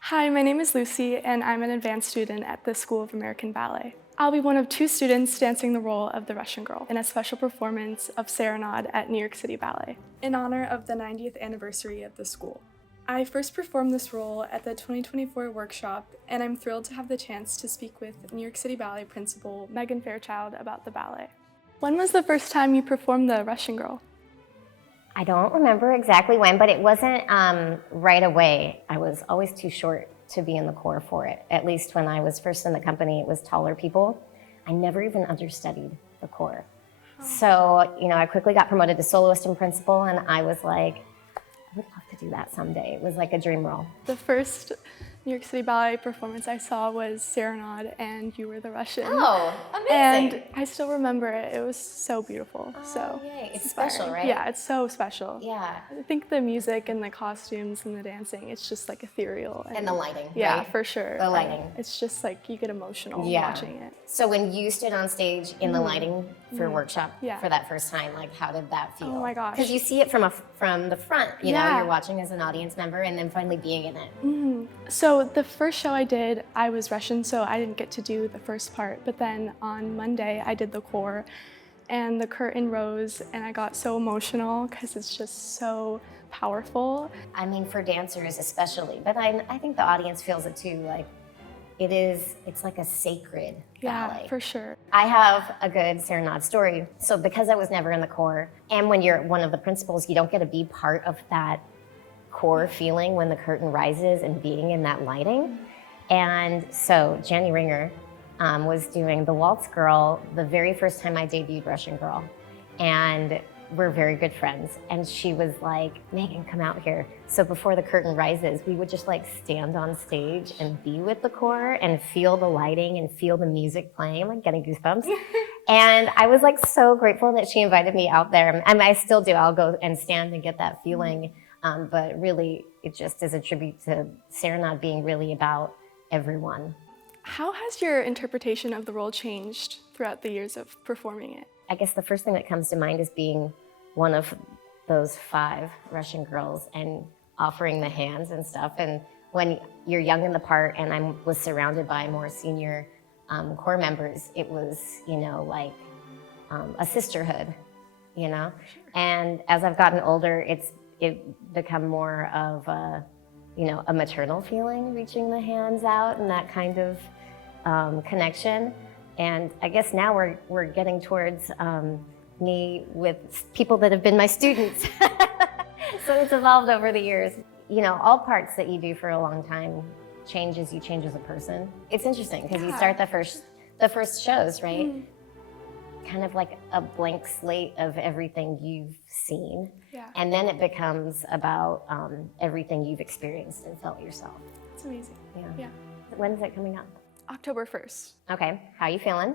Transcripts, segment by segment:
Hi, my name is Lucie, and I'm an advanced student at the School of American Ballet. I'll be one of 2 students dancing the role of the Russian girl in a special performance of Serenade at New York City Ballet, in honor of the 90th anniversary of the school. I first performed this role at the 2024 workshop, and I'm thrilled to have the chance to speak with New York City Ballet principal Megan Fairchild about the ballet. When was the first time you performed the Russian girl? I don't remember exactly when, but it wasn't right away. I was always too short to be in the corps for it. At least when I was first in the company, it was taller people. I never even understudied the corps. So, I quickly got promoted to soloist and principal, and I was like, I would love to do that someday. It was like a dream role. The first New York City Ballet performance I saw was Serenade, and you were the Russian. Oh, amazing. And I still remember it. It was so beautiful. Oh, yay. It's inspiring. special, right? Yeah, it's so special. Yeah. I think the music and the costumes and the dancing, it's just like ethereal. And the lighting, Yeah, right? for sure. The lighting. And it's just like you get emotional watching it. So when you stood on stage in the lighting for workshop for that first time, like how did that feel? Oh my gosh. Because you see it from the front, you know, you're watching as an audience member and then finally being in it. So the first show I did, I was Russian, so I didn't get to do the first part. But then on Monday, I did the corps, and the curtain rose, and I got so emotional because it's just so powerful. I mean, for dancers especially, but I think the audience feels it too. Like it's like a sacred ballet. Yeah, for sure. I have a good Serenade story. So because I was never in the corps, and when you're one of the principals, you don't get to be part of that core feeling when the curtain rises and being in that lighting. And so Jenny Ringer was doing the Waltz Girl the very first time I debuted Russian Girl. And we're very good friends. And she was like, Megan, come out here. So before the curtain rises, we would just like stand on stage and be with the corps and feel the lighting and feel the music playing, like getting goosebumps. And I was like so grateful that she invited me out there. And I still do, I'll go and stand and get that feeling. But really, it just is a tribute to Serenade being really about everyone. How has your interpretation of the role changed throughout the years of performing it? I guess the first thing that comes to mind is being one of those 5 Russian girls and offering the hands and stuff. And when you're young in the part and I was surrounded by more senior corps members, it was, like a sisterhood, And as I've gotten older, it's become more of a maternal feeling, reaching the hands out and that kind of connection. And I guess now we're getting towards me with people that have been my students. So it's evolved over the years. All parts that you do for a long time change as you change as a person. It's interesting because you start the first shows, right? Kind of like a blank slate of everything you've seen. Yeah. And then it becomes about everything you've experienced and felt yourself. It's amazing. Yeah. When is it coming up? October 1st. Okay, how are you feeling?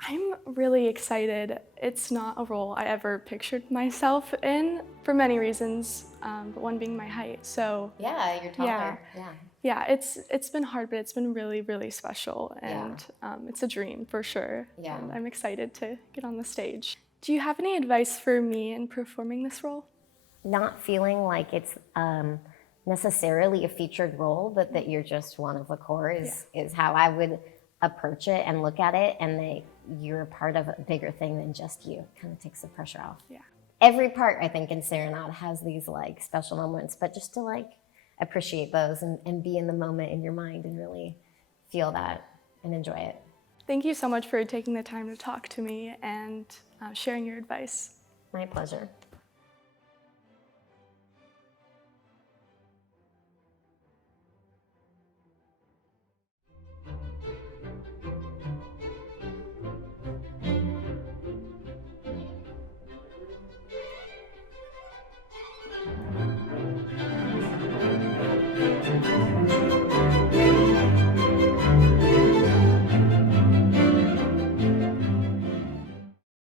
I'm really excited. It's not a role I ever pictured myself in for many reasons, but one being my height. So yeah, you're taller. Yeah, it's been hard, but it's been really, really special, and it's a dream for sure. Yeah. And I'm excited to get on the stage. Do you have any advice for me in performing this role? Not feeling like it's necessarily a featured role, but that you're just one of the corps is how I would approach it and look at it, and that you're part of a bigger thing than just you. Kind of takes the pressure off. Yeah. Every part, I think, in Serenade has these like special moments, but just to like appreciate those and be in the moment in your mind and really feel that and enjoy it. Thank you so much for taking the time to talk to me and sharing your advice. My pleasure. Thank you.